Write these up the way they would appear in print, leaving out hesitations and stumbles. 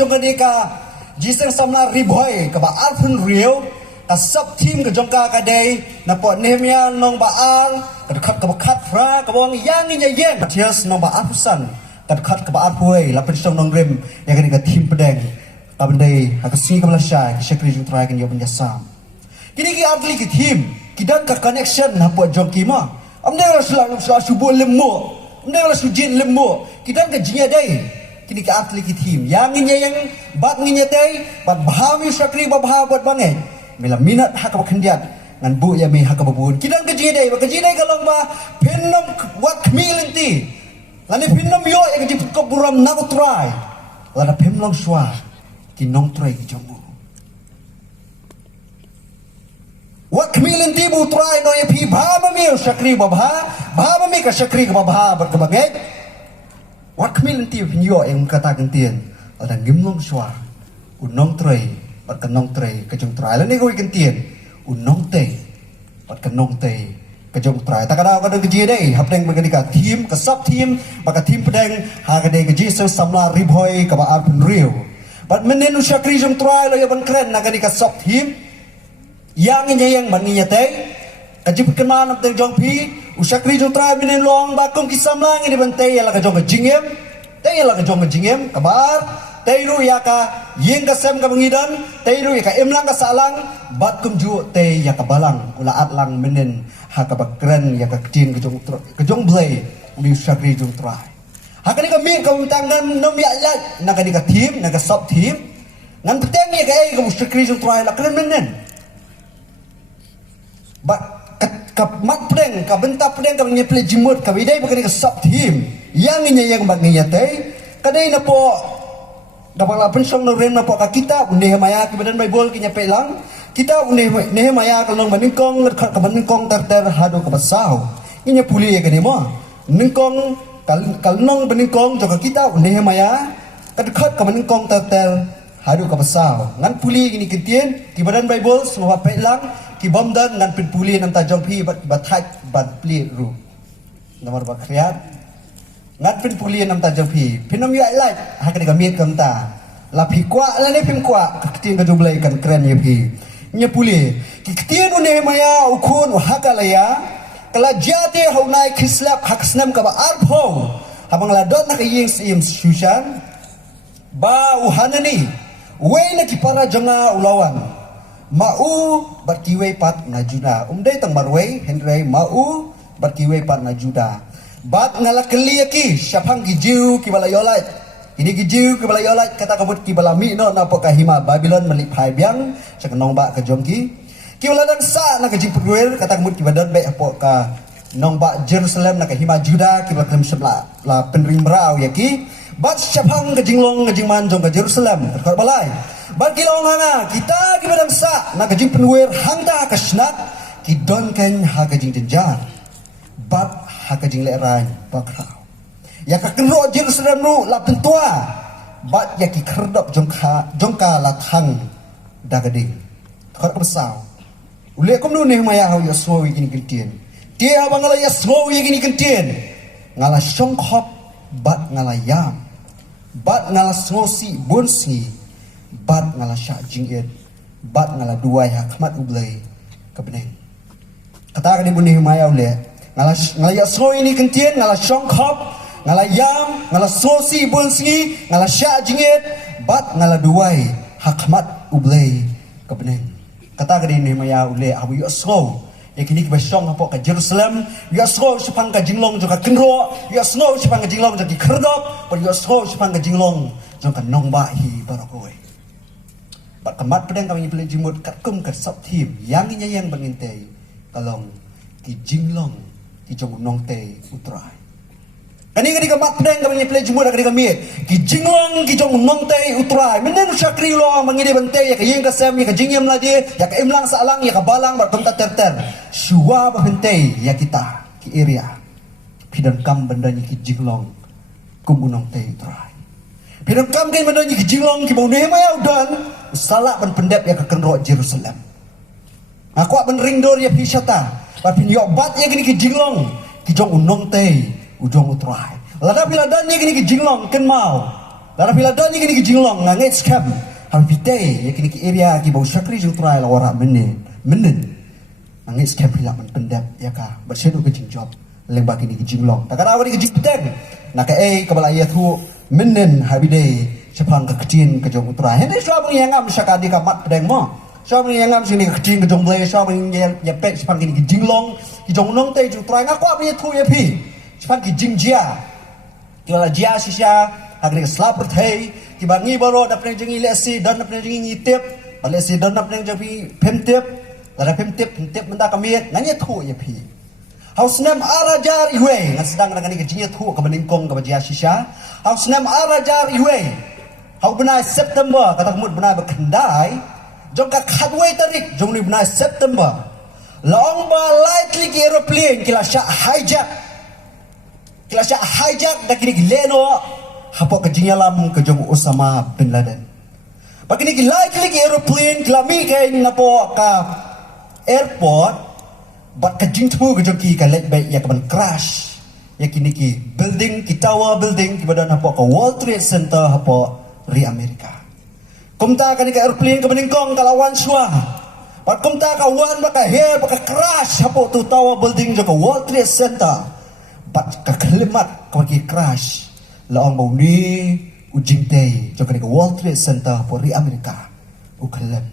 jong ka jiseng samla riboy ka ba arpun riu ka sub team ka jong ka day na po Nehemia nong ba ar ka khat fra ka bong yang nya yen tias nong ba apusan ka khat ka ba arpuai la pen song nong rem yang ka team pedeng ka bendai ha ka si ka lasha ki shakri jong try kan yo ben yasam kini ki artli ki team kidan ka connection na po jong ki ma amne la subuh lemu amne la sujin lemu kidan ka jinya day kini ka atli ki team yang yang bat nginya day bat bahami shakri babha bat bangai mila minat ha ka khendiat ngan bu ya me ha ka babun kidan ka jinya day ba ka jinya day kalong ba pennom wat khmilenti lani pennom yo ya ka ko buram na ko try lana pemlong shwa ki nong try ki jomu wat khmilenti bu try no ya phi bha ma me shakri babha bha ma me ka shakri ka babha bat ka bangai wat kemil nanti pinyo yang kata gentian ada gimlong shwa unong tray pat kanong tray kajong tray lani ko gentian unong tay pat kanong tay kajong tray takada kadang keji dai hapdeng bagani ka team ka sub team baka team pedeng ha kadai keji so samla riboy ka ba arpun riu pat menen shakri jong tray lo ya ban kren na ka sub team yang yang banginya tay kajip kenan apte jong pi usakri jong try minen long bakong kisamlang ini bantay ala ka jong jingem tay ala ka jong jingem kabar tayru ya ka yeng ka sem ka bangidan tayru ya ka emlang ka salang bat kum ju tay ya ka balang ula atlang minen ha ka bakren ya ka tin ka jong blay uli usakri jong try ha ka ni ka mi ka tanggan nom ya la na ka ni ka team na ka sub team ngan peteng ya ka ay ka usakri jong try la kren menen but mat pedeng ka benta pedeng ka nyeple jimut ka bidai bakani ka sub team yang yang baginya tei kadai na po dapat la pensong no rem na po ka kita Nehemia ki badan Bible ki nyepe lang kita Nehemia ka nong maningkong ka maningkong ter hado ka basau inya puli ya kani mo ningkong kal nong maningkong jo ka kita Nehemia ka dekat ka maningkong ter hado ka basau ngan puli ini ketien ki badan Bible semua pe lang ki bomdan ngan pin puli nam ta jong phi bat thak bat pli ru namar ba khriat ngan pin puli nam ta jong phi pinom yu ai lai ha ka miet kam ta la phi kwa la ne pin kwa tin ka dublai kan kren ye phi nya puli ki ktien ne maya ukhun ha ka la ya kala jate ho nai khislap hak snam ka ba arpho habang la dot na ka ying sim shushan ba uhanani we na ki para janga ulawan mau berkiwe pat najuda umdai tang barwei henry mau berkiwe pat najuda bat ngala keliyaki syapang gijiu ki bala yolai ini gijiu ki bala yolai kata kabut ki bala mi no na poka hima Babylon melipai biang sakenong ba ka jongki ki bala dan sa na ka jipruel kata kabut ki badan be poka nong ba Jerusalem na ka hima Juda ki bala kem sebla la penrimrau yaki bat syapang ka jinglong ka jingman jong ka Jerusalem kor balai bat kilong hanga kita ki badang sa na kajing penwer hangta kasnat ki don kan ha kajing denjar bat ha kajing leran bakrau ya ka kenro Jerusalem ru la pentua bat ya ki kerdop jongka la thang da gading khot besau ule kom nu Nehemia ha yo so wi gini kentien dia ha bangala ya so wi gini kentien ngala shongkhop bat ngala yam bat ngala sosi bonsi bat ngala syak jingit bat ngala duai hakmat ublai kebeneng kata kan ibu Nehemia ule ngala ya so ini kentien ngala shongkhop ngala yam ngala sosi bonsi ngala syak jingit bat ngala duai hakmat ublai kebeneng kata kan Nehemia ule abu ya so ya kini ki besong apa ka Jerusalem ya so sepang ka jinglong joka kenro ya so sepang ka jinglong joka kerdop ya so sepang ka jinglong joka nongba hi barokowe bat kemat pedang kami pilih jimut kat kum kat sub team yang nya yang banginte kalong ki jinglong ki jong nong te utrai kani kemat pedang kami pilih jimut kami ki jinglong ki jong nong te utrai menen syakri lo mangide bante ya ka yeng ka sem ya ka jingyam la dia ya ka imlang salang ya ka balang bat bentar terter suwa bante ya kita ki area pidan kam bandanya ki jinglong kum nong te utrai pidan kam kan bandanya ki jinglong ki bau Nehemia udan salah ban pendep ya kekenro Jerusalem aku ban ringdor ya pisata tapi yobat ya gini ki jinglong ki jong unong te ujong utrai lada bila dan ya gini ki jinglong ken mau Lara bila dan ni kini jinglong ngangai scam. Hal pitai ya kini area ki bau syakri jung try lawara menen. Ngangai scam bila men pendap ya ka. Bersedu ke jingjob. Lembak kini jinglong. Tak ada awak ni jingpeteng. Nak kebala ia tu menen habidai sepang ke kecin ke jung try. Hendak suami yang ngam syakadi ka mat pedeng mo. Suami yang ngam sini ke kecin ke jung blay. Suami yang pek sepang kini jinglong. Ki jung nong te jung try ngaku apa ia tu ya pi. Sepang ki jingjia. Kila jia sisya. Agak selap berthai, kibangi baru dapat jengi lesi dan dapat jengi ngitip, lesi dan dapat jengi pemtip, lara pemtip benda kami nanya tu ya pi. Haus nem arajar iwe, ngan sedang dengan ni jengi tu ke beningkong ke bajia sisya. Haus nem arajar iwe, hau benai September kata kemud benai berkendai, jong ka kadway tarik jong ni benai September. Long ba light lagi aeroplane kila syak hijack dah kini leno. Hapo kejinyalam ke jong Osama bin Laden. Bagi ni like aeroplane kelami ke napo ka airport bat kejing tu ke jong ki ka let baik ya keban crash. Ya kini ki building ki tower building ki badan hapo ka World Trade Center hapo ri Amerika. Kumta ka ni ka airplane ke beningkong kalawan swa. Bat kumta ka wan baka here baka crash hapo tu tower building jong ka World Trade Center. Bat ka kelimat ka ki crash. Laong bau ni ujing teh jika ke World Trade Center pori Amerika ukalam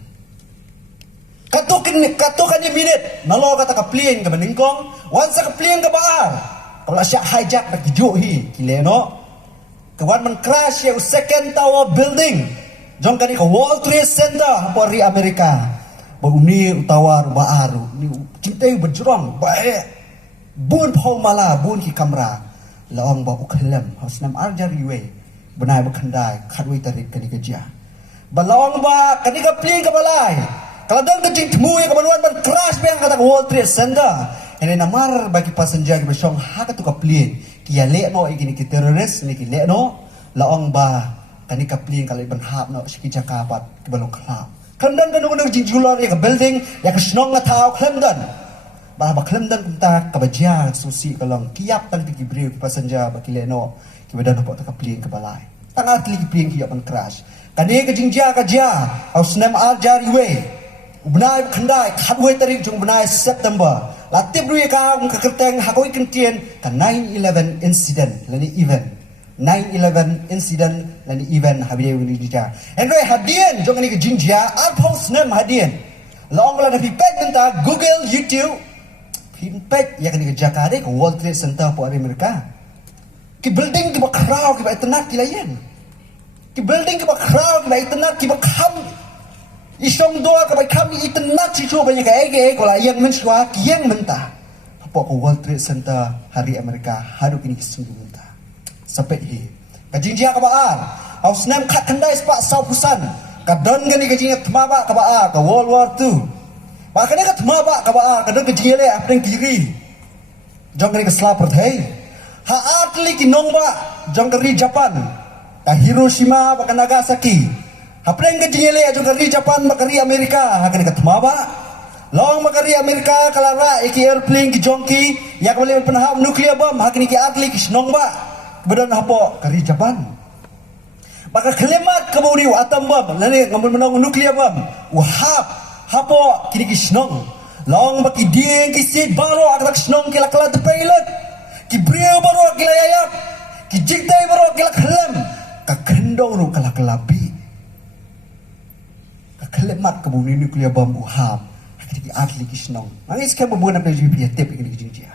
katukan ni minit nalo kata ka plane ke beningkong wansa ka plane ke baar kalau syak hijack nak juhi kileno kawan men crash ya second tower building jong ke World Trade Center pori Amerika bau ni utawar baar ni cintai berjerong baik bun pau mala bun ki kamera laong ba ukalam haus nam arjar iwe benai berkendai kadwi tarik kani kerja balong ba kani ka pling ka balai kalau dan kecing temu yang kebaluan ban crash bang kata World Trade Center ini namar bagi passenger ki besong hak tu ka pling kia le no igini ki teroris ni ki le no laong ba kani ka pling kalau ban hap no siki jakapat ki balong kala kandan kan nung jingjular ya ka building ya ka snong na tao kandan bah Clemson kumta kabajia susi kalong kiap tang di gibril passenger bakileno kibadan po ta plane ke balai tangat li plane kiap an crash kani ke jingja ka ja aus nem arjar iwe ubnai khandai khadwe tarik jung benai September latip ruye ka ka kerteng hakoi kentien ka 9/11 incident lani event 9/11 incident lani event habire uni dija enroi hadien jong ni ke jingja arpos nem hadien long la na pi pet menta Google YouTube Impact yang kini Jakarta ke World Trade Center po Amerika. Ki building ki bakraw ki ba itenak ki layan. Ki building ki bakraw ki ba itenak ki bakam. Isong doa ka ba kam itenak si so banyak ege ko layan menswa ki yang mentah. Po ko World Trade Center hari Amerika hadu kini sungguh mentah. Sampai hi. Kajinjia ka baar. Aus nam khat kandai spa saupusan. Kadon gani kajinga tmaba ka baar ka World War II. Makanya kat maba kaba kadang kejile apa yang kiri jong kari keslap perthai ha atli ki nongba jong kari Japan ka Hiroshima baka Nagasaki apa yang kejile jong kari Japan bakari Amerika ha kani kat maba long bakari Amerika kalara iki airplane ki jongki yak boleh penahap nuklear bom ha kani ki atli ki nongba kemudian hapo kari Japan baka kelemat keburi atom bom lani ngambil menang nuklear bom wahap hapo kini kisnong long baki dieng kisit baru agak kisnong kila kala pilot ki brio baru kila yayap ki jingtai baru kila kelam ka kendong ru kala kelabi ka kelemat kebuni nuklear bom uhap kini atli kisnong mangis kan bebuan apa jadi tip kini kijingjia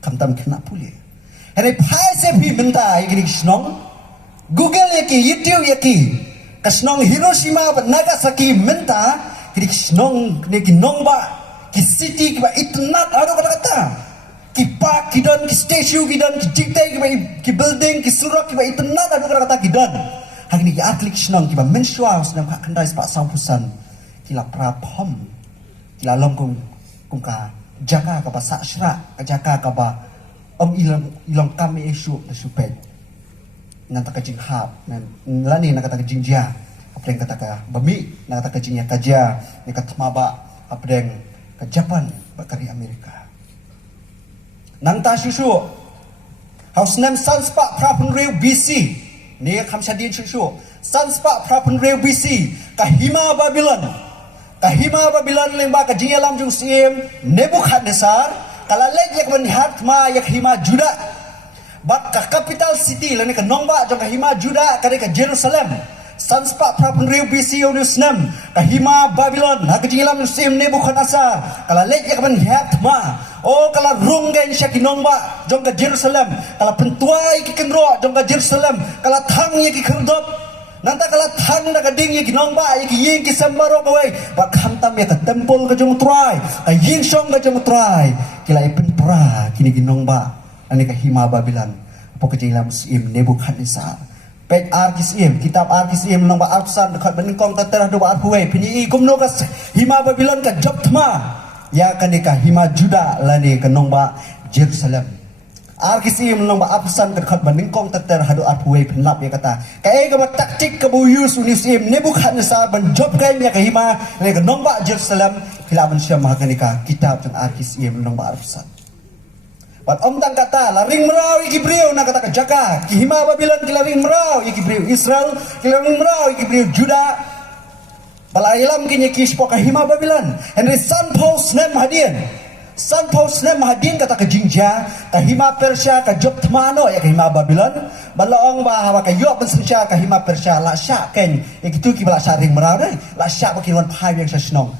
kamtam kena pulih hari pai sepi mentai kini kisnong Google yaki YouTube yaki kasnong Hiroshima Nagasaki menta kini kisnong ki nongba ki city ki ba itnat aro kata-kata ki park ki don ki statue ki don ki jingtai ki building ki surak ki ba itnat aro kata-kata ki don hakini ki atlik kisnong ki ba mensua senam ka kendai spa sampusan ki la prapom ki la lom kum ka jaka ka ba sasra ka jaka ka ba om ilong kami isu da supet nan ta ka jing hap nan lani na kata ka jingjia apa yang kata ka bami na kata ka jingnya kaja ni kata maba apa yang ke Japan bakari Amerika nang ta susu haus nem sans pa prapun riu BC ni kham sadin shu sanspa prapen real BC kahima Babylon lemba ka jingalam jung sim Nebukadnezar kala lek yak menhat ma yak hima Juda bat ka capital city lani ka nongba jong ka hima Juda ka Jerusalem sanspa prapen real BC onusnam kahima Babylon ha ka jingalam jung sim Nebukadnezar kala lek yak menhat ma oh kala runggen syakinongba jong ka Jerusalem kala pentuai ki kenro jong ka Jerusalem kala thang ye ki kherdop nanta kala thang na ka ding ye ki nongba ye ki yin ki sambaro ka wei ba khamtam ye ka temple ka jong trai ka yin song ka jong trai kila ipin pra kini ki nongba ani ka hima Babylon po ka jinglam sim Nebukadnezar pej arkisim kitab arkisim nongba arsan dekat beningkong taterah do ba huwei pini kumno ka hima Babylon ka joptma ya kanika hima Juda lani kanongba Jerusalem arkisim nongba apsan dekat beningkong tater hadu arhuwei penlap ya kata kai ka taktik ka buyus unisim Nebukadnezar ban job kai ya ka hima lani kanongba Jerusalem hilaban syam kanika kitab tang arkisim nongba apsan bat om tang kata laring merau ikibriu na kata ka jaka ki hima Babylon ki laring merau ikibriu Israel ki laring merau ikibriu Juda bala ilam kini kispo kahima Babylon Henry San Paul snem hadin kata ke jingja kahima Persia ka job tmano ya kahima Babylon bala ong ba hawa ka yok bensensya kahima Persia la syak ken ikitu ki bala saring merau dai la syak bakin wan phai yang sasnong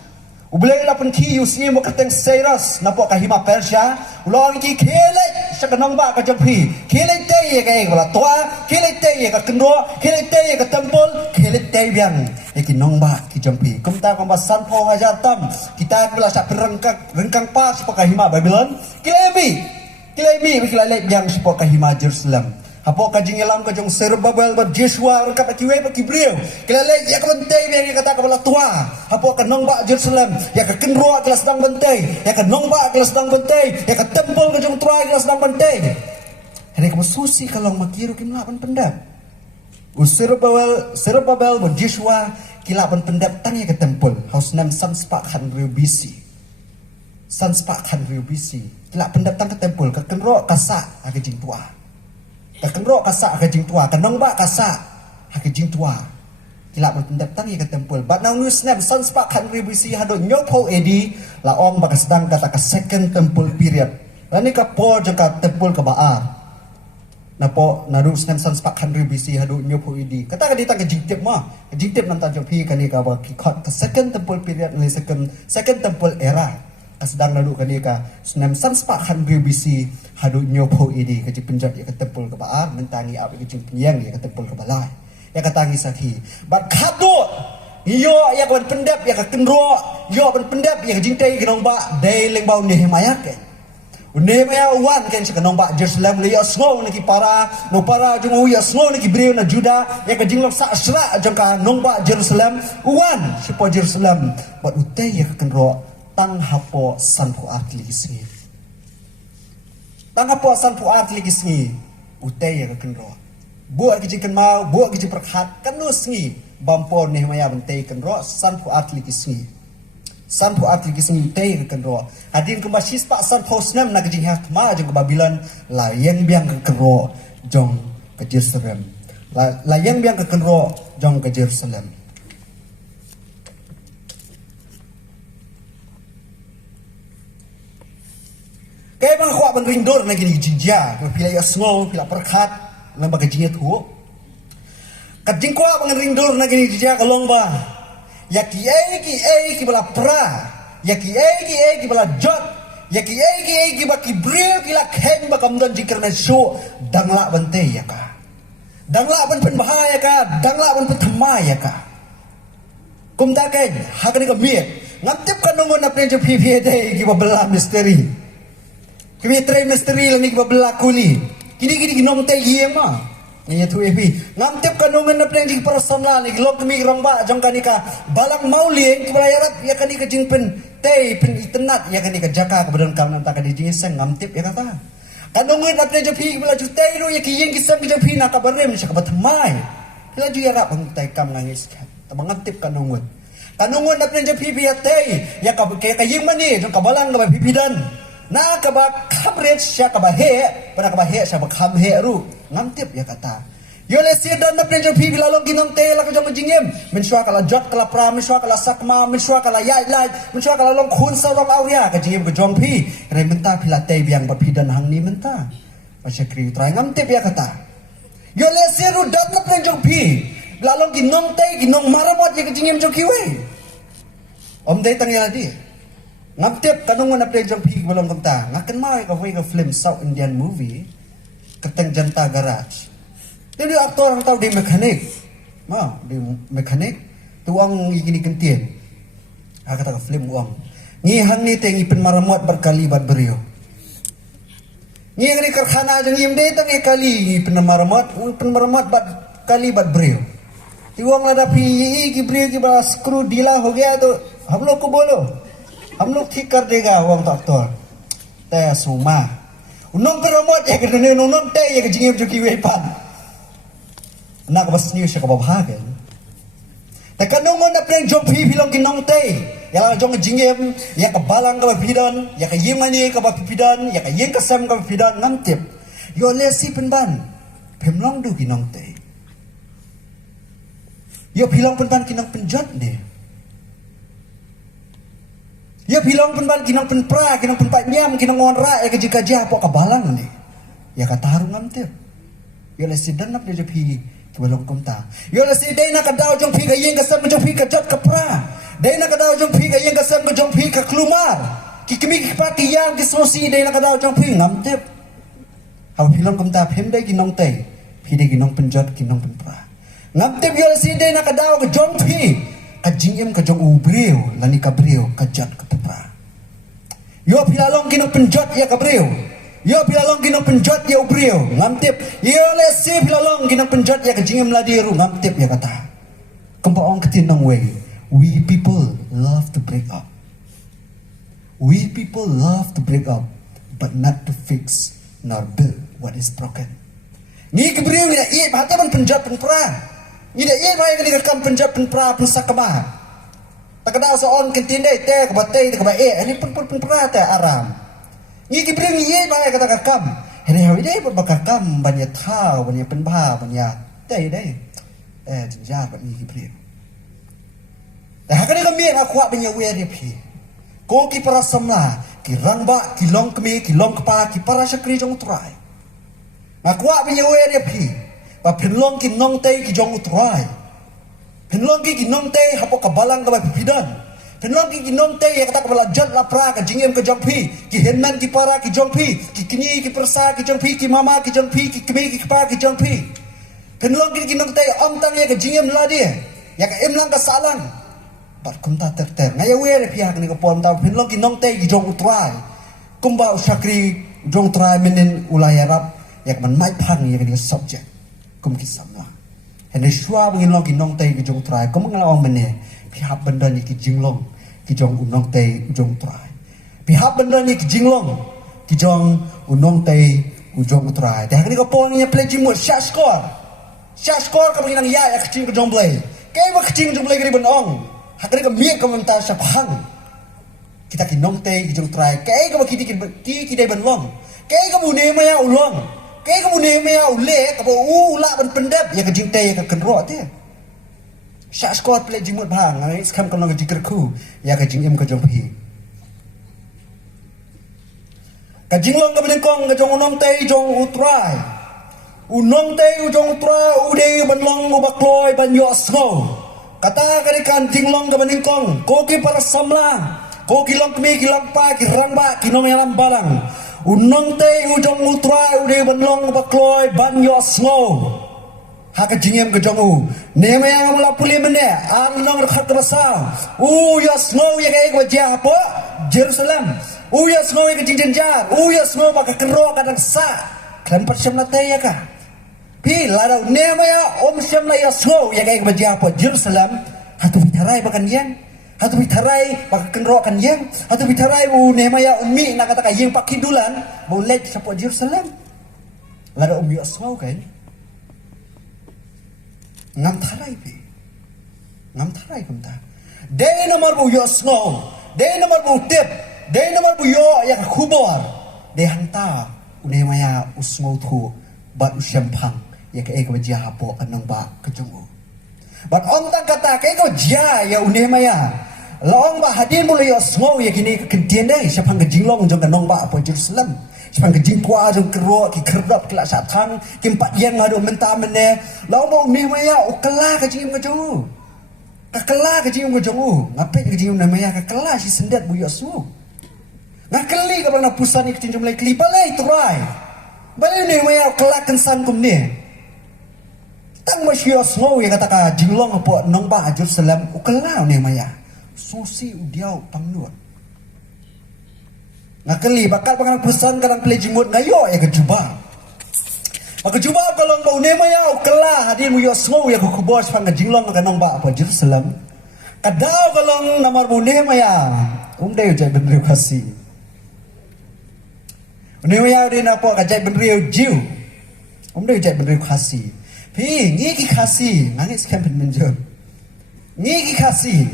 ubulay la pun ki usi mo kateng Cyrus napo kahima Persia ulong ki khele sakanong ba ka jampi khele te ka bala toa khele te ka kendro khele te ka tempol khele te biang ikinong ba ki jampi kumta kamba san po ngajar tam kita bala sa rengkang pa sipo kahima Babylon kilemi kila le biang sipo kahima Jerusalem hapo ka jingelam ka jong Zerubbabel ba Joshua rengkap akiwe ba kibril kila le ya ka bentay biang kata ka bala tua hapo ka nongba Jerusalem ya ka kenro kila sedang bentay ya ka nongba kila sedang bentay ya ka tempel ka jong tua kila sedang bentay hari ka susi kalong makiru kimlapan pendap Zerubbabel ba Joshua kilapan pendap tang ya ka tempel haus nam sanspa khan riu BC kila pendap tang ka tempel ka kenro kasa ka jing tua kenro kasa ka jing tua kanong ba kasa ka jing tua kila pendap tang ka temple but now news snap sanspa kan ribisi hado nyopo edi la om ba sedang kata ka second temple period lani ka po jang temple ka baar na po na news snap sanspa kan ribisi hado nyopo edi kata ka ditang ka jingtip nan ta jong pi kani ka ba ki ka second temple period ni second temple era kasedang nadu kani ka snam sanspa kan ribisi hadu nyopo idi ka penjap ya ka tempul ka baar mentangi ab ka penyang ya ka tempul ka balai ya ka tangi sakhi bat khado yo ya ka pendap ya ka kenro yo pendap ya ka jingtai kinong ba dai leng bau ne himaya ke une maya wan ken sa kanong ba Jerusalem le ya snow ni ki para no para jung ya snow ni ki breu na Juda ya ka jinglok sa sra jang ka nong ba Jerusalem wan si po Jerusalem bat utai ya ka kenro tang hapo sanpu atli kisngi tang hapo sanpu atli kisngi utay ya kenro buat kiji kenmau buat kiji perkhat kanu sngi bampon ne maya bentay kenro sanpu atli kisngi utay ya kenro adin kembasis pak sanpu snam na kiji hat ma jong Babylon la yang biang ke kenro jong ke Jerusalem la yang biang ke kenro jong ke Jerusalem kaya bang kwa bang ringdor na gini jinja pila ya small pila perkat lembaga jinja tu kading kwa bang ringdor na gini jinja kalong ba ya ki bala pra ya ki bala jot ya ki ba ki bril kila khen ba kamdan jikerna show dangla bante ya ka dangla ban pen bahaya ka dangla ban pen thamaya ka kumta ken hakani ka miet ngaptip kanungon na prenjo pipie de ki ba bela misteri kami try misteri lani ki babla kuli kini ginom tay yeng ma ni tu epi ngamtep kanungan na plen di personal ni lok mi rongba jong kanika balang maulien ki balayarat ya kanika jingpen tay pen itenat ya kanika jaka ke badan kam nanta ka di seng ngamtep ya kata kanungan na plen jopi bala jutay ro ya ki yeng ki sam jopi na ka barem sa ka batmai kila ju ya rap ang tay kam ngangis ka tabang ngamtep kanungan na plen jopi ya tay ya ka yeng mani jong kabalang ka pipidan na kaba coverage siya kaba he para kaba he siya ba kam he ru ngamtip ya kata Yo le si dan na plen jong pi bilalong kinong te la ka jong jingem. Men shwa kala jot kala pra, men shwa kala sakma, men shwa kala yai lai, men shwa kala long khun sa long auria ka jingem ka jong pi. Re menta pila te biang ba pi dan hang ni menta. Pasya kri trai ngam te bia kata. Yo le si ru dan na plen jong pi. Bilalong kinong te kinong maramot ye ka jingem jong kiwe. Om dai tang ya di. Ngam te kanong na plen jong pi balong kamta. Ngakan mai ka hoy ka film South Indian movie. Keteng janta garage. Jadi aktor ang tahu di mekanik, di mekanik, tuang igini kentien, kata film uang. Ngihang ni tengi penmaramot berkali bat beriyo. Ngihang ni karkhana jeng yim deh tangi kali penmaramot bat kali bat beriyo. Tuang ada pi ki beriyo ki bala skru dila ho gaya to, हम लोग को बोलो, हम लोग ठीक कर देगा uang तो aktor. Teh suma, unong penmaramot ya kerana unong teh ya kejingim joki wepan. Nak bas news ka babahagan. Ta kanong mo na pleng jong pi pilong kinong te. Ya la jong jingem, ya ka balang ka pidan, ya ka yimani ka pidan, ya ka yeng ka sam ka pidan ngam tip. Yo le si penban. Pemlong du kinong te. Yo pilong penban kinong penjot ni. Yo pilong penban kinong penpra, kinong penpat nyam, kinong onra ya ka jika jah po ka balang ni. Ya ka taru ngam tip. Yo le si dan nak de pi Walong kumta. Yo la si day na kadaw jong pi ka yeng ka sam jong pi ka jot ka pra. Day na kadaw jong pi ka yeng ka sam jong pi ka klumar. Ki kimi ki pa ki yang ki sosi day na kadaw jong pi ngam tip. Haw pilong kumta phem day ki nong tay. Pi day ki nong penjot ki nong pen pra. Ngam tip yo la si day na kadaw ka jong pi. Ka jingem ka jong ubreo lani ka breo ka jot ka pra. Yo pilalong ki nong penjot ya ka breo. Yo pilalong ginang penjot ya ubriyo ngamtip. Yo lesi pilalong ginang penjot ya kejingim ladiru ngamtip ya kata. Kempaong ketinang way. We people love to break up. We people love to break up, but not to fix nor build what is broken. Ni kebriyo ni iya bahata man penjot penpra. Ni dah iya bahaya kali kam penjot penpra pensakama. Tak ada soal kentindai teh kebatai kebae. Ini penpra teh aram. Ni kibring ye ba kata kakam. Hene hawi dai bakakam banyak tau banyak penba banyak dai dai. Jenja ba ni kibring. Dah kani kami aku banyak we dia pi. Ko ki para samla ki rangba ki long kemi ki long kpa ki para sakri jong trai. Aku banyak we dia pi. Ba penlong ki nong tai ki jong trai. Penlong ki nong tai hapo kabalang ka ba pipidan. Penong ki ginom te ya kata kepala jot lapra ka jingem ke jongpi ki henman ki para ki jongpi ki kini ki persa ki jongpi ki mama ki jongpi ki kemi ki kpa ki jongpi penong ki ginom te om tang ya ka jingem la dia ya ka emlang ka salang bat kumta ter ngaya we re pihak ni ka pom ta penong ki nong te ki jong utrai kumba usakri jong trai menen ulaya rap ya ka man mai phang ya ka ni subject kum ki samla hene shwa bangin long ki nong te ki jong trai kum ngalaw mene pihak benda ni ki jinglong ki jong unong te ujong trai pihak benda ni ki jinglong ki jong unong te ujong trai dah ni ko pon ni play jimut shot score ka bang ya kecing ke jong play kai ba kecing jong play gri ben ong hakri ka mie komentar sa phang kita ki nong te ki jong trai kai ka ba ki dai ben long kai ka bu ne ma ya ulong kai ka bu ne ma ya ule ka ba la ben pendap ya ka jing te ya ka kenro te Syak skor play jimut bang, ngai skam kalau ngaji kerku, ya kajing em kajong pi. Kajing long kabelengkong kajong unong tei jong utrai, unong tei ujong utrai udei benlong ubakloy banyos ngo. Kata karikan jinglong kabelengkong, koki para samla, koki long kemi kilang pa kirangba kinong yalam balang. Unong tei ujong utrai udei benlong ubakloy banyos ngo. Haka jingem ke jongu nema yang mula puli mene ang nong rekat terasa yas ngo ya kai wajah apa Jerusalem yas ngo ya ke jinjanjar yas ngo maka kero kadang sa kan persyam ya ka pi ladau nema ya syam na yas ngo ya kai wajah apa Jerusalem hatu bitarai bakan yang hatu bitarai baka kero kan yang hatu bitarai nema ya ummi nak kata yang pakidulan boleh sapo Jerusalem ladau yas ngo kan ngam tharai kumta day nomor bu yosno day nomor bu tip day nomor bu yo ya khubor day hanta une maya usmo thu bat usyam phang ya ke eko jia hapo anong ba kejungu. But ong tang kata ke eko jia ya une maya. Long ba hadin mula yo small ya kini kentian deh siapang kejinglong jong kanong ba apa Jerusalem. Siapang kejingkwa jong kero ki kerap kelak satang kimpat yang ngadu mentah mene. Long ba une maya ukala kejing kejungu. Kakela kejing kejungu. Ngapain kejing namanya kakela si sendat bu Yesu. Ngakeli ka bang pusan ni kejing mulai keli balai turai. Balai ni maya kelak kensan kum ni. Tang masih Yesu ya kata ka jinglong apa nong ba Jerusalem ukala ni maya. Susi udiau pangnuat. Ngakeli bakal bang pusan kadang pelajing mut ngayo ya kejubah. Maka cuba kalau kau nema ya ukala hadir mu Yesu ya kukubos pang kejinglong ka nong ba apa Jerusalem. Kadau kalau namar mu nema ya umday jay benriu kasih. Nema ya din apa ka jay benriu jiu. Umday jay benriu kasih. Pi ngi ki kasih ngangis kampen menjor. Ngi ki kasih.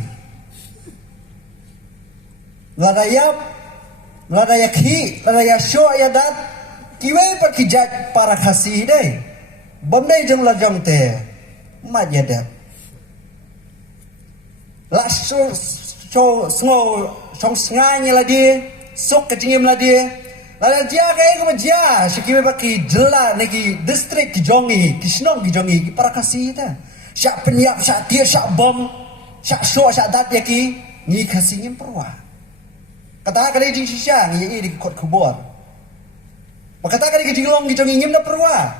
Ladaya ki, ladaya syo ya dat. Kiwai pa kijat para kasih deh. Bomdai jong la jong te. Mat ya dat. La so song snganya la dia. Sok kecingim la dia. La dia kai ko dia. Sikiwai pa ki jela neki distrik ki jongi, ki snong ki jongi ki para kasih ta. Syak penyap, syak tia, syak bom, syak so, syak dat ya ki. Ni kasih ngim perwa. Kata kadai jing sisya ngi di kot kubor. Makata kali kejinglong kijongi ngim na perwa.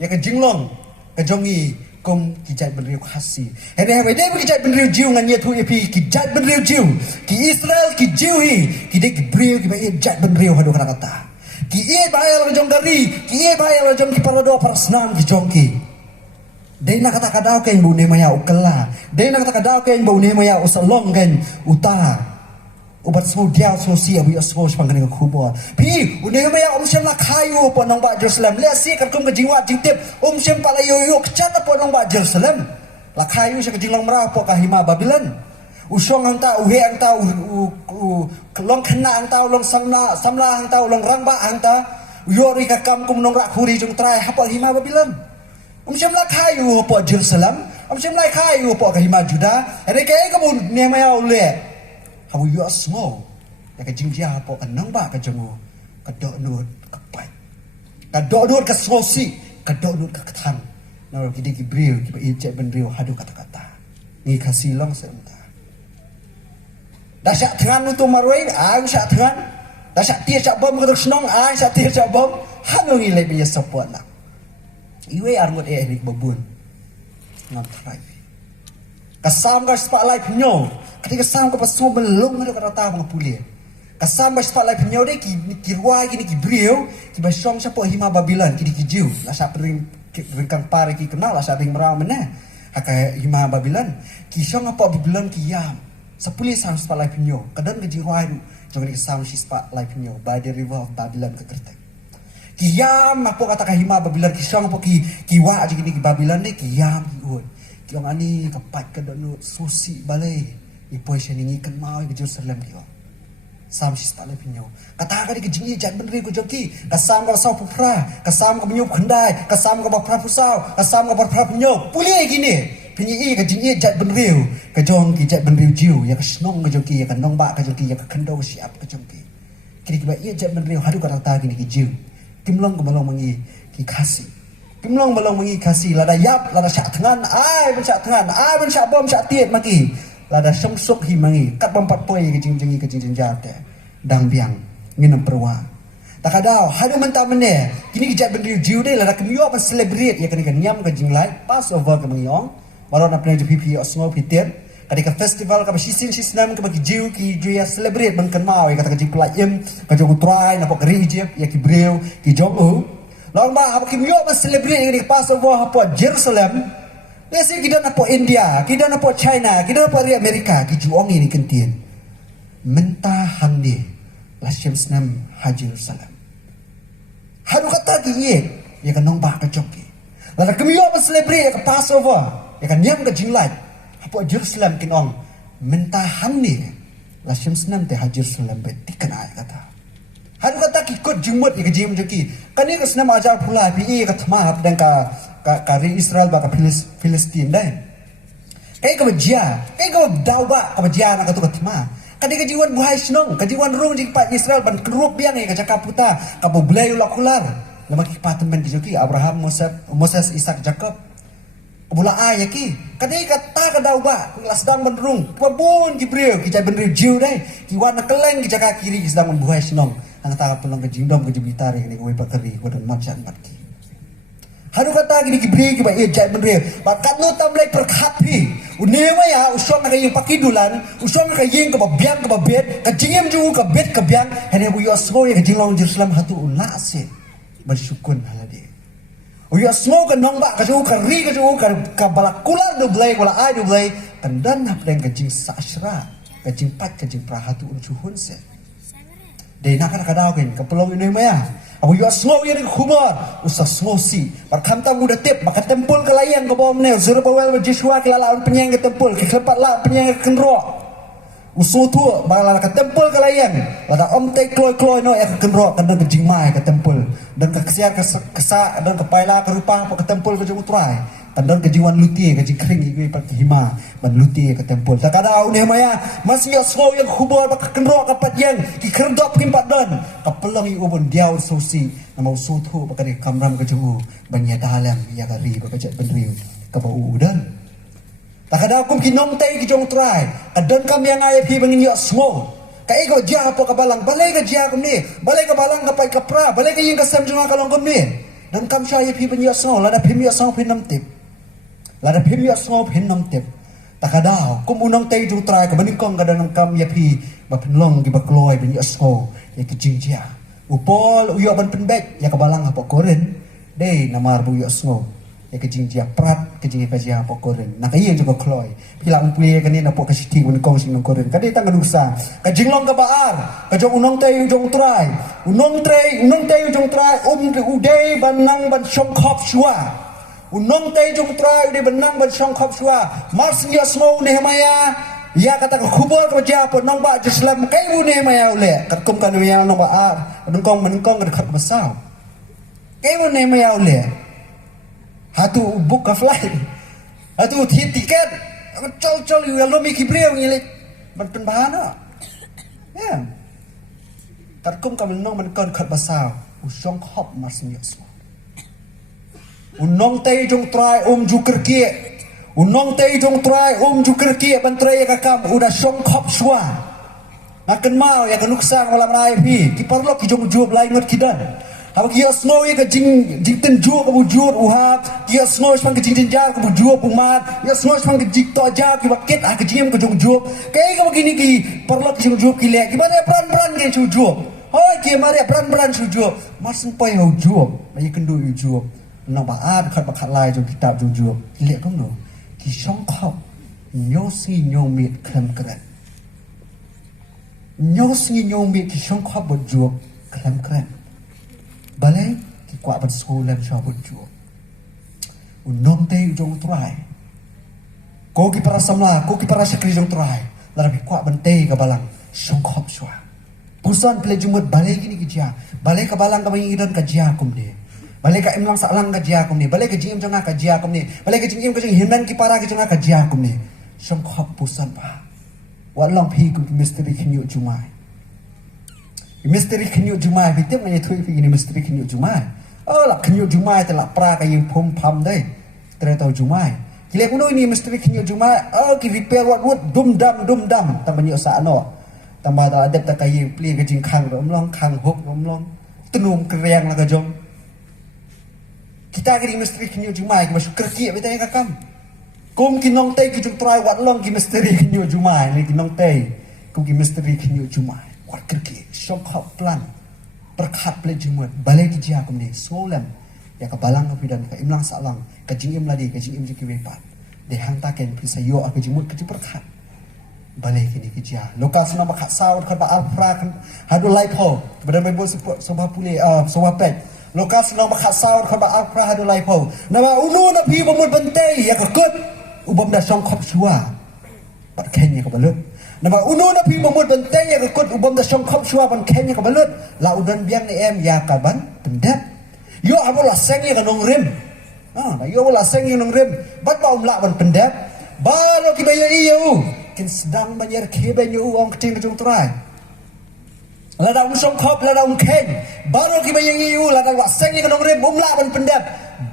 Ya kejinglong kejongi kom kijat benriu kasih. Hene hawe dai kijat benriu jiu ngan yetu epi kijat benriu jiu. Ki Israel ki jiu hi ki dek benriu ki bai jat benriu hadu kata. Ki e bayal jong dari, ki e bayal jong ki parodo parasnam ki jongki. Dai na kata kadau ken bu ne maya ukela. Dai na kata kadau ken bu ne maya usalong ken uta. Ubat semua dia sosi abu Yesus pangkene kubur. Pi une maya syam la kayu po nong ba Jerusalem. Le si kan kum kejingwa jingtip syam pala yo kecana po nong ba Jerusalem. La kayu sa kejinglong mera po kahima Babylon. Usong hangta uhe hangta long kena hangta long samla hangta long rangba hangta. Yori ka kam kum nong ra khuri jung trai hapa hima Babylon. Syam la kayu po Jerusalem. Syam la kayu po kahima Juda. Ere kay ka bu ne maya ule. Hawu yu asmo ya ka jingja po ka nang ba ka jango ka do nut ka pai ka do nut ka sosi ka do nut ka katan na ki de ki bril ki ba je ben bril hadu kata-kata ni kasih long senta da sya than tu maroi ang sya than da sya tia sya bom ka snong ang sya tia sya bom hanu ngi le bi support la iwe arngot ni babun ngat try kasam ka spotlight nyo ketika sam ka pasu belum ada kata mga pulia kasam ba spotlight nyo de ki ruai ki brio ki ba song sa po hima Babylon ki jiu la sa pring kang pare ki kenal la sa ring mera mena haka hima Babylon ki song apa Babylon ki yam sa pulia sam spotlight nyo kadang ke ruai du jong ni sam si spotlight nyo by the river of Babylon ke kertek ki yam apa kata ka hima Babylon ki song apa ki wa ji ki Babylon de ki yam ki ud ki ong ani kapat ka danu susi balai ipoi sheningi kan mau ke Jerusalem dia. Sam sis tak lepinyo. Kata ka di kejingi jan benri ko joki. Kasam ka sau pupra, kasam ka menyup khendai, kasam ka bapra pusau, kasam ka bapra penyo. Puli gini. Pinyi kejingi jan benri. Ka jong ki jan benri jiu ya ka snong ka joki ya ka nong ba ka joki ya ka kendo siap ka joki. Kini ki ba ia jan benri hadu ka ta gini ki jiu. Kimlong ka malong mangi ki kasih. Kimlong malong mangi kasih lada yap lada syak tengan ai ben syak tengan ai ben syak bom syak tiet maki. Lada songsok himangi kat bompat poi kejing jate dang biang nginem perwa takadau hadu mentah mene kini kijat benriu jiu de lada kemiyo pa celebrate ya kani nyam kejing lai Passover ke mengiong baru na pne pipi osngo piter kadika festival ka sisin sisnam ka bagi jiu ki ya celebrate bang kenmau ya kata kejing pelaim ka jong try na po kri jep ya ki breu ki jong long ba apa kemiyo pa celebrate ya Passover ha po Jerusalem. Nasi kita nak po India, kita nak po China, kita nak po Amerika, kita juang ini kentian. Mentahan dia, lasyam senam Haji Jerusalem. Haru kata dia, ya kan nombak ke joki. Lalu kami yo celebrate ke Passover, ya kan niam ke jinglai. Apa Jerusalem kinong mentahan dia, lasyam senam te Haji Jerusalem betikan ayat kata. Haru kata ikut jumut ya ke jim joki. Kan ni ke senam ajar pula, pi ka thma dan ka kari Israel baka Filistin dai kai ka bajia kai ka dauba ka bajia na katu katma kadi kajiwan buhay sinong kajiwan rung jing pat Israel ban kerup biang ka jakaputa ka boblay ulakular lama ki patemen ki Abraham Moses Ishak Jacob bula ay ki kadi kata ka dauba lasdang bandrung pabun Jibril ki jai benri jiu dai ki wana keleng ki jaka kiri ki sedang buhay sinong ang ta pelong ka jingdom ka jibitari ni ko pakari ko dan matjan matki haru kata gini Jibril ki ba ye jai benri bakat no tamlai perkhapi unewa ya usong na kayong pakidulan usong na kayong kababiang kababet kajingim ju ka bet kabiang hene bu yosgo ya kajinglong Jerusalem hatu unase bersyukur halade uya semua kan nongba kaju kari kaju ka balakula do blay wala ai do blay kandan hapdeng kajing sasra kajing pat kajing prahatu uncuhun se de nak kadau kan kapelong ini maya abu uya semua ya khumar usah semua si barkam tam udah tip maka tempul kelayang ke bawah menel Zerubbabel Joshua kelalaun penyang ke tempul ke klepat la penyang ke kenro usuh tu bala ka tempel ka layang lada om te kloi no ya ka kenro kan dan kejing mai ka tempel dan ka kesiar kesa dan ka paila ka rupa ka tempel ka jung utrai kan dan kejiwan luti ka jing kring iwi pa hima ban luti ka tempel ta kada ne maya masih asgo yang khubor ka kenro ka patyang ki kerdop kim padan ka pelong i ubon diaur sosi nama usuh tu ka ni kamram ka jung ban ya dalam ya ka ri ka jat benri ka ba udan takada kum kinong tay ki jong try adon kam yang ay pi bangin yo smo kai go ja po ka balang balay ka ja kum ni balay ka balang ka pai ka pra balay ka yin ka sam jong ka long kum ni dan kam sha ay pi ban yo smo lada pim yo smo pin nam tip lada pim yo smo pin nam tip takada kum unong tay jong try ka baning kong ka dan kam ya pi ba pin long ki ba kloy ban yo smo ya ki jing ja upol uyo ban pen bet ya ka balang apa koren de namar bu yo smo ya kejing dia prat kejing kajia pokoren nak iya juga kloy pilang puye kan ni napok kasiti un kong sing koren kadai tang nusa kajing long ka baar kajong unong tay jong try unong tay jong try uday banang ban shong khop shua unong tay jong try uday banang ban shong khop shua mars dia smau Nehemia ya kata ka khubor ka ja po nong ba Jerusalem kai bu Nehemia ule kat kum kan ya nong baar kong menengkong ka dekat besau kai bu Nehemia ule hatu book of flight hatu tiket col yu lo mi kibreu ngilik man pen bahana ya tarkum kam nong man kon khat basau usong khop mas nyos unong tay jong try ju kerkie unong tay jong try ju kerkie ban try ka kam udah song khop shwa naken mau ya kenuksang wala mai pi ki parlo ki jong job lai ngot kidan Haba kia snow ya ka jing tenju ka bujur uhap kia snow spang ka jing tenjar ka bujur pumat kia snow spang ka jing toja ki baket ka jing ka jung jup kai ka begini ki perlu ki jung jup ki le ki mana peran ke jung jup hoi ki mari peran jung jup masen pai ho jup mai kendu yu jup na ba ad khat ba khat lai jung kitab jung jup ki le kom no ki song khop nyo si nyo mit kram kran nyo si nyo mit ki song khop bo jup kram kran balai ki kwa ban sekolah sha buju unong te jong trai ko ki para samla ko ki para sakri jong trai lara ki kwa ban te ka balang song khop shwa pusan ple jumut balai ki ni ki ja balai ka balang ka bangidan ka ja kum ni balai ka imlang salang ka ja kum ni balai ka jing jong ka ja kum ni balai ka jing hindan ki para ki jong ka ja kum ni song khop pusan pa wa long phi ku misteri kinyu jumai misteri kinyu jumai bitem na yethui ini misteri kinyu jumai oh la kinyu jumai te la pra ka yin phom pham dai tre tau jumai kile kuno ini misteri kinyu jumai oh ki repair what dum dam tam banyo sa ano tam ba da adep ta ka yin pli ka jing khang rom long khang hok rom long tenum kreng la ka jong kita ki misteri kinyu jumai ki masuk kerki betai ka kam kum ki nong tai ki jung try wat long ki misteri kinyu jumai ni ki nong tai kum ki misteri kinyu jumai kerki song khop plan perkhat ple jumut balai ki ja kum ni solam ya ka balang ka pidan ka imlang salang ka jingim ladi ka jingim ji ki wepat de hang ta ken pri sayo ka jimut ka perkhat balai ki ni ki ja lokas na bakhat saud ka ba alfra kan hadu lai pho badan mai bol soba pule soba pet lokas na bakhat saud ka ba alfra hadu lai pho na ba unu na pi bomut bantai ya ka kut ubam da song khop shua pat ken ya ka balut Nama uno na pi mamut benteng ya kekut ubam da syong khop shua ban kenya ka balut la udan biang ni em ya ka ban pendat yo abola seng ya ka nong rim na yo wala seng yung rem bat ba umla ban pendap baro ki bayo iyo kin sedang banyer keben yo ong kecing kecung trai lada song khop lada ken baro ki bayo iyo lada wa seng yung rem umla ban pendap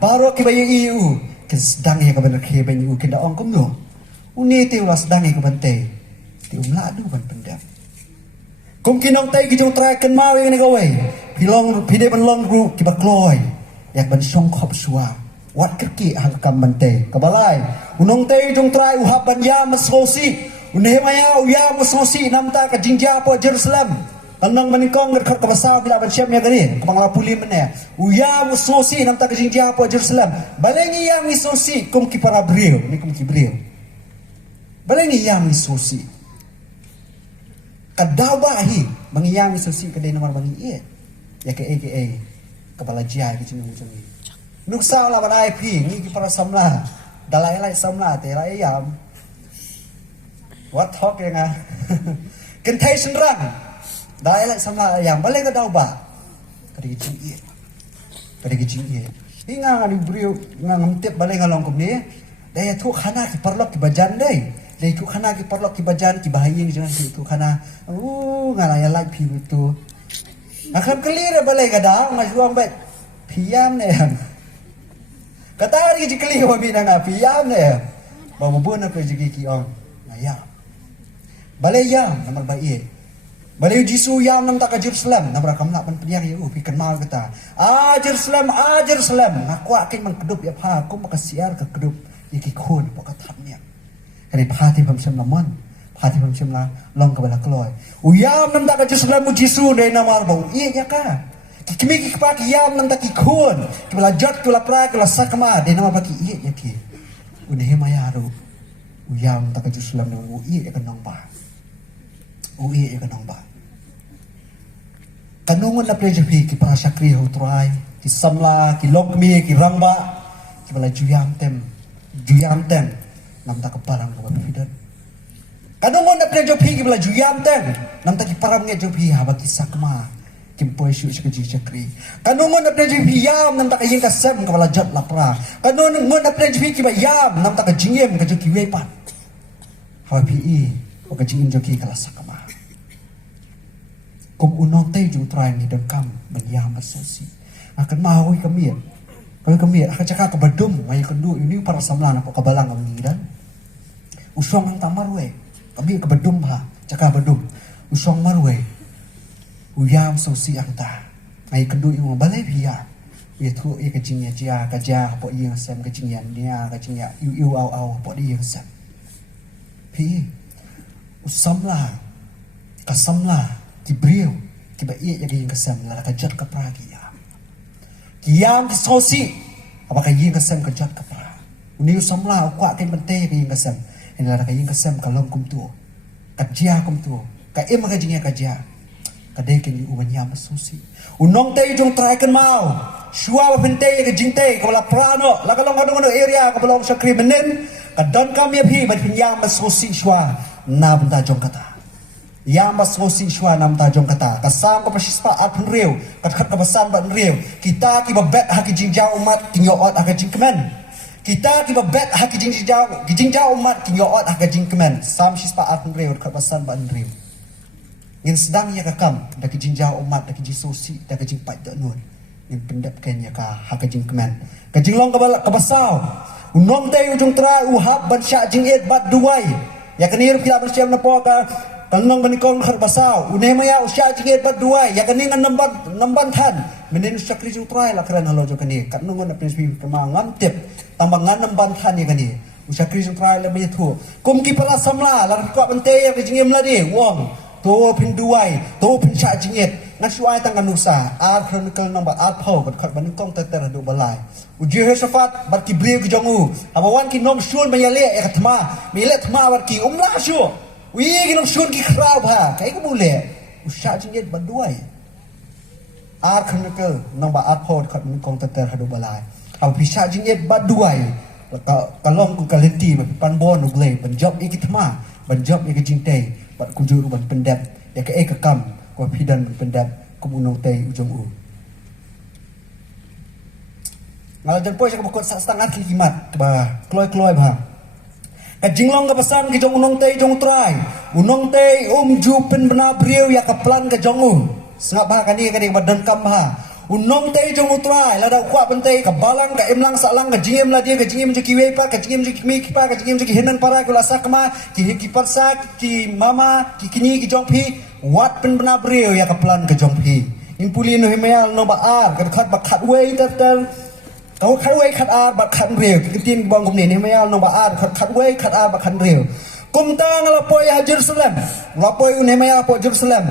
baro ki bayo iyo kin sedang ya ka ban keben yo kin da ong kum no uni ti wala sedang ya ka ban te ti umla du ban pendap kum kinong tay ki jung trai ken mawi ni gawai pilong pide ban long ru ki ba kloy yak ban song khop suwa wat kerki hang kam bante kabalai unong tay jung trai uhab ban ya masosi unhe maya uya masosi namta ka jingja po Jerusalem anang manikong ngat ka basa bila ban syam ya gani kapangla puli mene uya masosi namta ka jingja po Jerusalem balengi ya misosi kum ki para brio ni kum ki brio balengi ya misosi kadawahi mangiyang misosi kadai nomor bangi ie ya ke aka kepala jia ki cinu cinu nuksa la ban ai pi ni ki para samla dalai lai samla te ra yam what talk yang ah kan thai sen rang dalai lai samla yam bale ka dau ba kadai cing ie kadai cing ie inga ni brio nga ngamtep bale ngalong kum ni daya tu khana ki parlok ki bajan dai dai tu khana ki parlok ki bajan ki bahaya ni jangan tu khana ngalaya lai pi tu akan kelir balai kada ngasuang bet piam ne kata hari ji kelir wa bina nga piam ne bawa bun apa ji ki on ya balai ya nomor baik balai jisu yang nam tak Jerusalem nam rakam nak pan piang ya pi kenal kata Jerusalem ngaku akin man kedup ya pha ku makasiar ke kedup iki khun pakatat ne kani pha ti pham sem namon hati macam lah long ke bala kloy uyam nam tak Jerusalem mu jisu dai namar bau iya ka kimi ki pa ki yam nam tak khun ki bala jot ki bala pra ki bala sakma dai namar baki iya ya ki unhe mayaru uyam tak Jerusalem mu iya ka nong ba iya ka nong ba kanungon na pleje pi ki para sakri ho trai ki samla ki lokmi ki rangba ki bala juyam tem nam tak parang ko bidan kanungon na pre jopi ki bala juyam ten nam ta ki param nge jopi ha ba ki sakma kim poi shu shi ji chakri kanungon na pre jopi yam nam ta ka yin ka sem ka bala jot la pra kanungon na pre jopi ki ba yam nam ta ka jingem ka joki we pat ha pi i o ka jingem joki ka la sakma kum unong te ju trai ni dang kam ban yam asosi akan mahui kami kalau kami akan cakap ke badum mai kendu ini para samlan apa kabalang kami dan usong ang tamar we kami ke bedum ha cakap bedum usong marwe uyam sosi anta ai kendu yung balai pia ye thu e ka jingya jia ka ja po yeng sem ka jingya nia ka jingya yu au po di yeng sem pi usamla ka samla ki brio ki ba ye yeng ka sem la ka jat ka pra ki ya ki yam ki sosi apa ka yeng ka sem ka jat ka pra uni usamla kwa ka bente ka yeng ka sem ina la ka yeng ka sem ka long kum tu kajia kum tu ka em ka jingya kajia ka de ken u banya masusi unong te jong try kan mau shua ba bente ka jingte ka la prano la ka long ka area ka belong sakri menen ka don kam ye phi ba pinya masusi shua na benda jong kata yang masusi shua nam ta jong kata ka sam ka pasispa at rew ka khat ka basam ban rew kita ki ba bet ha ki jingjau umat ki nyot ha ka jingkemen kita ki ba bet ha ki jingjau umat ki nyot ha ka jingkemen sam sispa at rew ka basan ban rew yang sedang ya kakam da ki jingjau umat da ki jisusi da ka jingpat da nun yang pendap ken ya ka ha ka jingkemen ka jinglong ka basau unong te ujung tra uhab ban sya jinget bat duai ya kanir kila bersiam na po ka kanong manikong khar basau une maya usya jinget bat duai ya kaning namban tan menen sakri jung trai la kran halo jo kani kanong na prinsip kama ngamtep tambangan namban tan ya kani usya kri jung trai la maya thu kum ki pala samla la ko bante ya ka jingem la di wong to pin duai to pin sya jinget nasuai tangan nusa al chronicle number al pau kat khat manikong ter do balai uji hesafat bar ki brio ki jongu abawan ki nom shun mayale ya katma mile thma bar ki umla shu wi ginom shun ki khrab ha kai ko bule usha jinget baduai ar khneke nang ba ar phod khat min kong ter hadu balai au pisha jinget baduai ka long ku kalenti pan bon ugle ban job ikitma ban job ik jingte bat ku juru ban pendap ya ka ekakam ko pidan pendap ko bunong tay ujung u ngalajan poy sa kabukot sa setengah kimat ba kloy ba ka jinglong ka pasan ki jong unong tei jong try unong tei ju pen bena brieu ya ka plan ka jong sengap ba kani badan kam ba unong tei jong utrai la da kwa pentai ka balang ka emlang salang ka jingem la dia ka jingem je kiwe pa ka jingem je kimi pa ka jingem je hinan para ko la sakma ki parsa ki mama ki kini ki jong pi wat pen bena brieu ya ka plan ka jong pi in pulin no hemel no ba ar ka khat ba khat wei tar kau khat wei khat ar ba khat rieu ki tin bang kum ni hemel no ba ar khat wei khat ar ba khat rieu kum ta ngala poi ha Jerusalem la poi un hemel po Jerusalem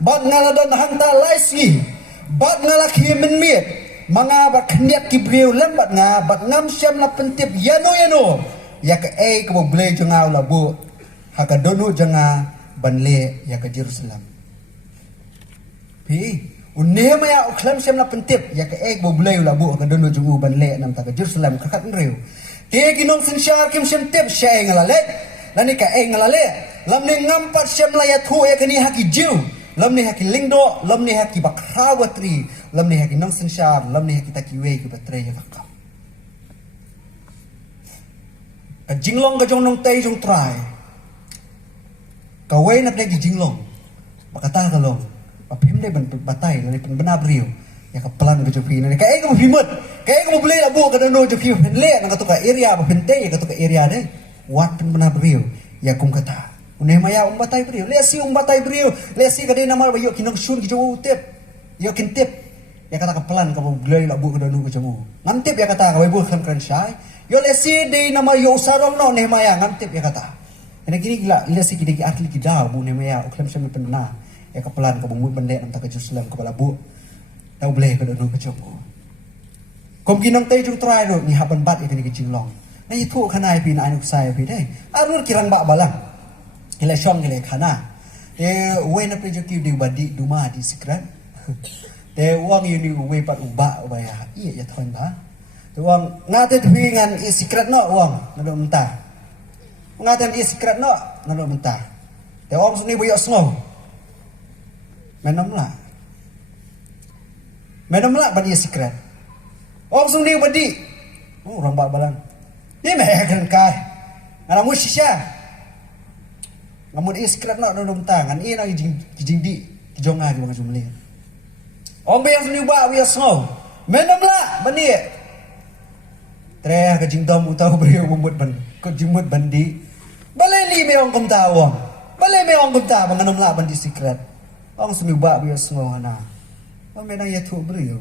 bat ngala don hanta laisi bat ngala ki men miet manga ba khniat ki brieu lem bat nga bat ngam syam la pentip yano ya ka ko ble janga la bu ha ka donu janga banle ya ka Jerusalem pi Nehemia uklam sem la pentip ya ka ek bo bulay la bu ka dono jungu banle nam ta ka Jerusalem ka khat reu te ginong sin shar kim sem tip shay ngalale lani ka ek ngalale lam ne ngam pat sem la ya thu ya kani haki jiu lam ne haki lingdo lam ne haki bakrawatri lam ne haki nong sin shar lam ne haki takiwe ki batre ya ka ka jinglong ka jong nong tay jong try ka wei nak ne ki jinglong bakata ka long Pim dai ban batai ni pen benar beriu ya ka plan ke jopi ni ka mo pimet ka mo boleh la bu ka no jopi pen le na ka to ka area ba pen te ka to ka area dai wat pen benar beriu ya kum kata une maya batai beriu le si batai beriu le si ka dai namar ba yo kinong sun ki jo tip yo kin tip ya kata ka plan ka mo boleh la bu ka no ka jamu ngam tip ya kata ka bu kan kan sai yo le si dai namar yo sarong no ne maya ngam tip ya kata ini kini gila le si kini atli ki da bu ne maya uklam sem pen na ya kepelan ke bumut bendek nam tak ke Jerusalem ke balabu tau boleh ke dono ke jomo kom kinong tay jung try ro ni haban bat ikani ke jinglong na itu khanai pi na anu sai pi dai arur kirang ba balang ile shong ile khana we na pe joki di badi duma di sikran te wang yuni we pat uba ba ya iya ya thon ba te wang ngate tu ngan i sikran no wang ngado mentah ngate i sikran no ngado mentah te wang suni boyo snow Menom lah badi secret. Om sung ni badi. Orang bak balang. Ni meh kan kai. Ngana mu shisha. Ngamun secret nak dom tangan. I nang jing di jong a jong jumle. Om be yang sung ni ba we snow. Menom lah bani. Tre ka jing dom utau beriu bumbut ban. Ko jimut bandi. Balai li me ong kum ta wong. Balai me ong kum ta banganom lah bandi secret. Ang sumiba biya semua na. Bamedang ya tu beriu.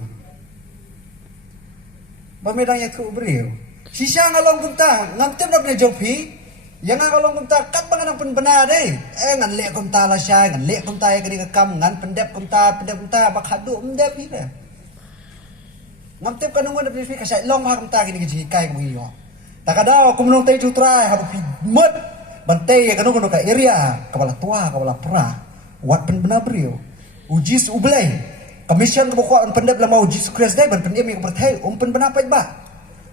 Bamedang ya tu beriu. Sisa ngalong kunta ngam tem nak ne jopi. Yang ngalong kunta kat bangan pun benar deh. Ngan lek kunta la syai ngan lek kunta ya kini kam ngan pendep kunta bak hadu mendep ni deh. Ngam tem kan ngwan beri ka sai long ha kunta kini ji kai ko iyo. Takada aku menong tai jutrai ha pi mut. Bantai ya kan ka area kepala tua kepala perah. Wat pen benar beriu ujis ublay commission ke pokok pendep la mau ujis kres dai ban pendem yang pertai pen benar pai ba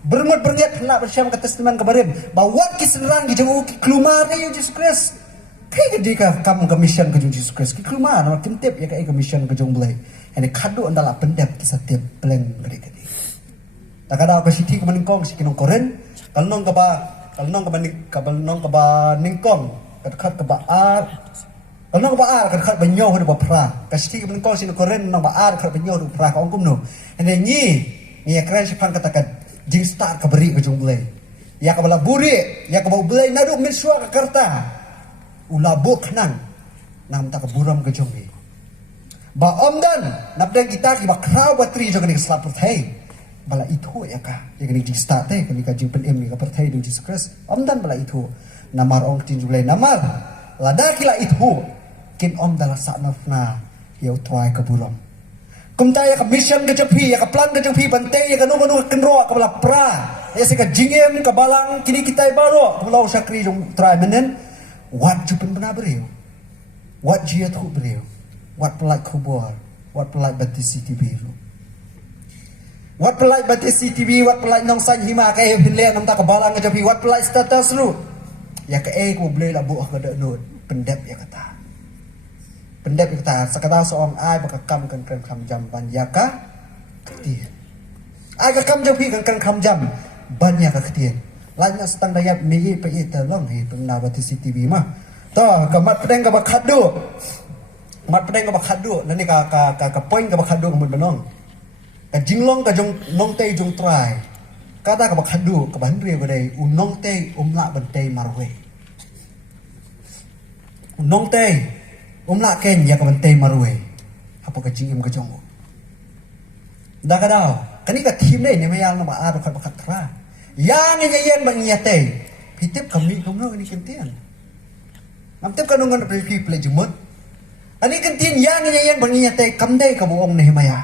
bermut berngiat nak bersama ke testament ke barim bawa ki serang di jemu ki kelumar ni ujis kres kai ke dika kam commission ke ujis kres ki kelumar nak kentip ya kai commission ke jong blay ini kado andala pendep ki setiap plan gede gede tak ada apa siti ke meningkong si kinong koren kalau nong ke ba ningkong kat ke ba Kalau nak baar kat banyo hu bapra. Kasi ke kau sini koren nak baar kat banyo hu bapra kau kumno. Ene ni keren sipan katakan jing start ke beri ke jungle. Ya ke bala buri, ya ke bau belai nadu miswa ke kerta. Ulabuk nang nam tak ke buram ke jungle. Ba omdan napdang kita ki ba kraw batri jo kini slaput hai. Bala itu ya ka. Ya kini jing start hai kini ka jing pen em ni ka perthai do Jesus Christ. Omdan bala itu namar ong tin jungle namar. Lada kila itu kin om dalam saat nafna ya tuai ke buram. Kumta ya ke mission ke jepi ya ke plan ke jepi bantai ya ke nunggu kenro ke bala pra ya se ke jingem ke balang kini kita baru ke bala sakri jong try menen wat jupen benar beriu wat jia tu beriu wat pelak kubur wat pelak batis CTV wat pelak batis CTV wat pelak nong san hima ke hele nam ta ke balang ke jepi wat pelak status lu ya ke ko boleh la buah ke dak nut pendep ya kata pendep ya kata sekadar seorang ai bakakam kan kam jam ban ya ka ti Aga kam jam pi kan kam jam banyak ketien. Lanya setang daya mi pe terlong he pernah bati CCTV mah. Toh kamat pedeng ka bakado. Mat pedeng ka bakado nani ka point ka bakado kemun benong. Ka jinglong ka jong nong tei jong try. Kata ka bakado ka bandre ka dai unong tei umla bantei marwe. Unong tei umla ken ya ka bantei marwe. Apa ka jingim ka jong. Dah kadau. Kani ka team ni mayang na maado ka bakatra. Yang nyayen bang nyate. Pitip kami kumno ni kentian. Namtip kanungan pre play jumut. Ani kentian yang nyayen bang nyate kamdai ka buong ni maya.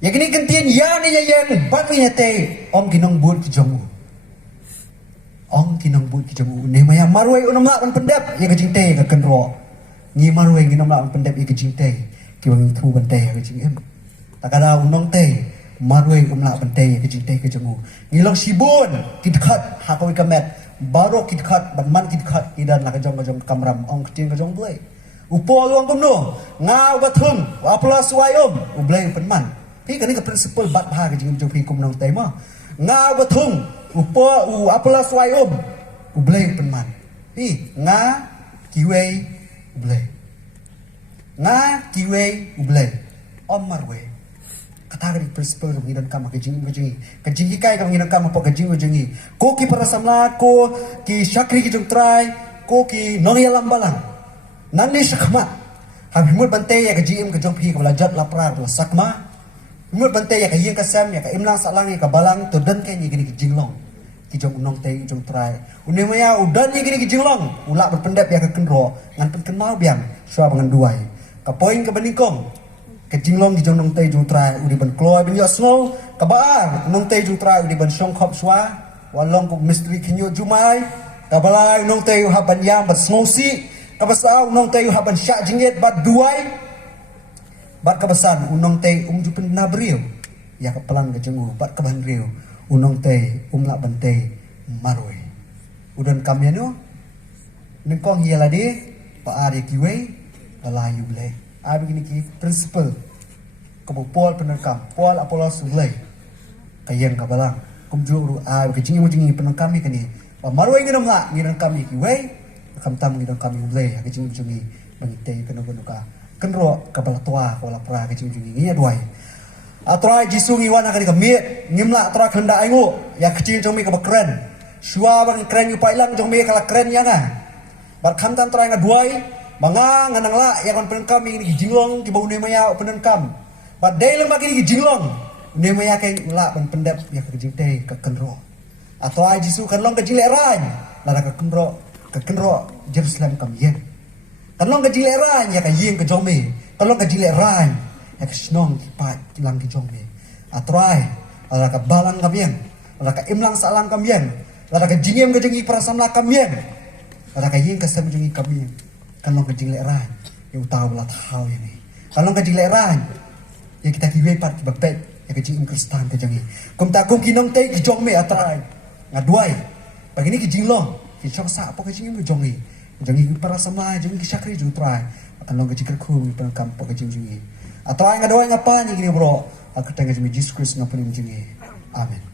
Ya kini kentian yang nyayen bang nyate om kinong bud ki jongu. Om kinong bud ki jongu ni maya marwai unam la ban pendep ya ka jingte ka kenro. Ni marwai nginom la ban pendep ya ka jingte. Ki wang thu ban te ka jingem. Takada unong te marwai umla bante ke jinte ke jemu ngilong sibun kidkhat hakoi kamet baro kidkhat banman kidkhat idan la kajong kamram ong tin kajong blai upo luang kumno ngau bathum apla suayom ublai penman pi kani ka principle bat bha ke jing jong pi kumnong te ma ngau bathum upo apla suayom ublai penman pi nga kiwei ublai nga kiwei ublai om marwai kata dari principle kemudian kama kejing kai kemudian kama po kejing ko ki para samla ko ki syakri ki jung try ko ki nong yalam balang nani sakma habi mut bante ya kejing ke jong pi ka lajat laprar la sakma mut bante ya ka yeng ka sam ya ka imlang salang ya ka balang to dan ke ni gini kejing long ki jong nong te jong try uni maya udan ni gini kejing long ulak berpendap ya ka kenro ngan pen kenal biang swa bangan duai ka poin ka beningkong kejinglong di jong nong tei jung trai udi ban kloy ben yo snow kabar nong tei jung trai udi ban shong khop swa walong ko mystery kinyo jumai kabalai nong tei ha ban yam bat snow si kabasau nong tei ha ban sha jinget bat duai bat kabasan unong tei jupen nabriu ya kapelang ke jengu bat kaban riu unong tei la ban tei maroi udan kamyano nengkong hialadi pa ari kiwei balayu blai begini ki principle kabu pol penangkam pol apolos ulai kayen kabalang kumjuru ke jingi penangkam ni kani marwai nginam la nginam kami ki wei kam tam nginam kami ulai ke jingi bangite kena bunuka kenro kabala tua wala pra ke jingi ngi adwai atrai jisungi wana kani kamiet ngimla atra khanda aingu ya kecil jomi ka keren shua bang keren yu pailang jomi kala keren yanga bar kam tam trai ngadwai Manga nganang la ya kon penengkam ini jinglong ki bau ne maya penengkam. Badai lang bagi ni jinglong. Ne maya kai la ban pendap ya ke jingte ke kenro. Atau ai jisu kan long ke jileran. La ke kenro Jerusalem kam yen. Kan long ke jileran ya ke yeng ke jome. Kan long ke jileran ya ke snong ki pat kilang ki jome. Atau ai la ke balang kam yen. La ke imlang salang kam yen. La ke jingem ke jingi prasam la kam yen. La ke yeng ke sam jingi kam yen. Kalau kejing leran, yang tahu lah tahu ini. Kalau kejing leran, yang kita kiwei part kibabek, yang kejing Kristan kejangi. Kum takum kinong tei kijong me atrai, ngaduai. Begini kejing long, kijong sa apa kejing ini kejongi. Kejongi para sama, kejongi kisakri jutrai. Kalau kejing kerku, penangkam apa kejing jungi. Atrai ngaduai ngapain ini bro? Aku tengah jemi Jesus Kristus ngapain ini jungi. Amin.